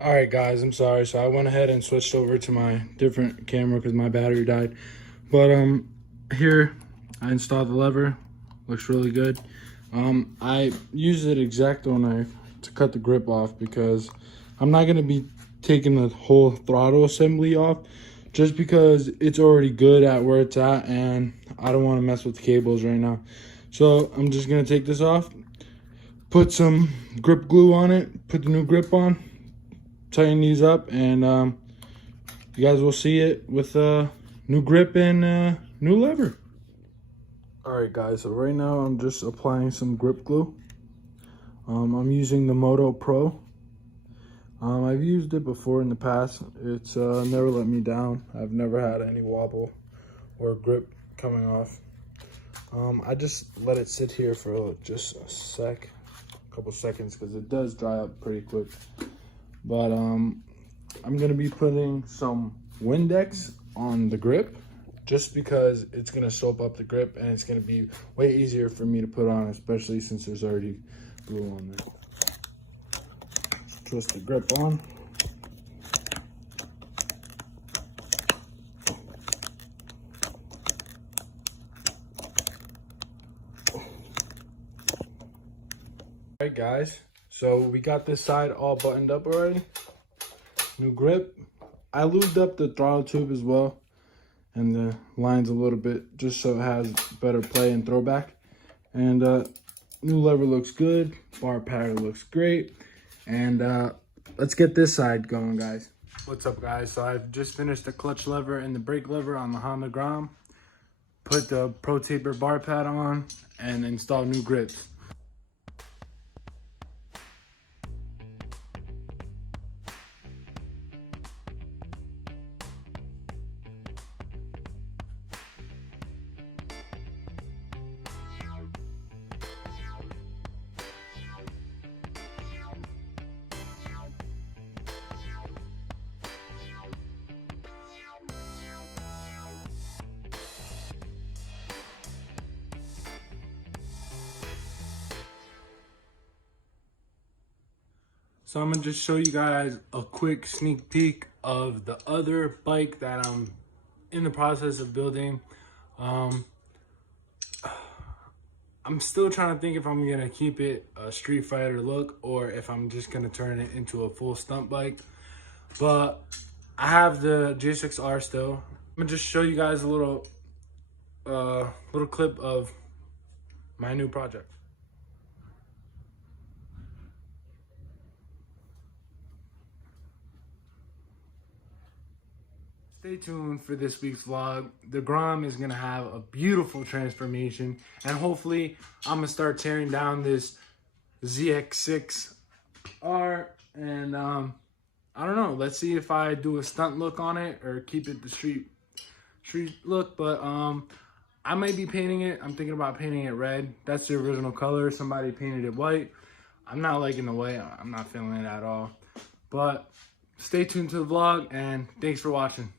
All right, guys, I'm sorry. So I went ahead and switched over to my different camera because my battery died. But here I installed the lever. Looks really good. I used an X-Acto knife to cut the grip off because I'm not gonna be taking the whole throttle assembly off just because it's already good at where it's at, and I don't want to mess with the cables right now. So I'm just gonna take this off, put some grip glue on it, put the new grip on, tighten these up, and you guys will see it with new grip and new lever. All right, guys, so right now I'm just applying some grip glue. I'm using the Moto Pro. I've used it before in the past. It's never let me down. I've never had any wobble or grip coming off. I just let it sit here for just a couple seconds, because it does dry up pretty quick. But I'm gonna be putting some Windex on the grip just because it's gonna soap up the grip and it's gonna be way easier for me to put on, especially since there's already glue on there. Just twist the grip on. All right, guys, so we got this side all buttoned up already. New grip. I lubed up the throttle tube as well, and the lines a little bit, just so it has better play and throwback. And new lever looks good. Bar pattern looks great. And let's get this side going, guys. What's up, guys? So I've just finished the clutch lever and the brake lever on the Honda Grom. Put the Pro Taper bar pad on and installed new grips. So I'm gonna just show you guys a quick sneak peek of the other bike that I'm in the process of building. I'm still trying to think if I'm gonna keep it a street fighter look or if I'm just gonna turn it into a full stunt bike. But I have the G6R still. I'm gonna just show you guys a little clip of my new project. Stay tuned for this week's vlog. The Grom is gonna have a beautiful transformation, and hopefully I'm gonna start tearing down this ZX6R, and I don't know, let's see if I do a stunt look on it or keep it the street look. But I might be painting it. I'm thinking about painting it red. That's the original color. Somebody painted it white. I'm not liking the white. I'm not feeling it at all. But stay tuned to the vlog, and thanks for watching.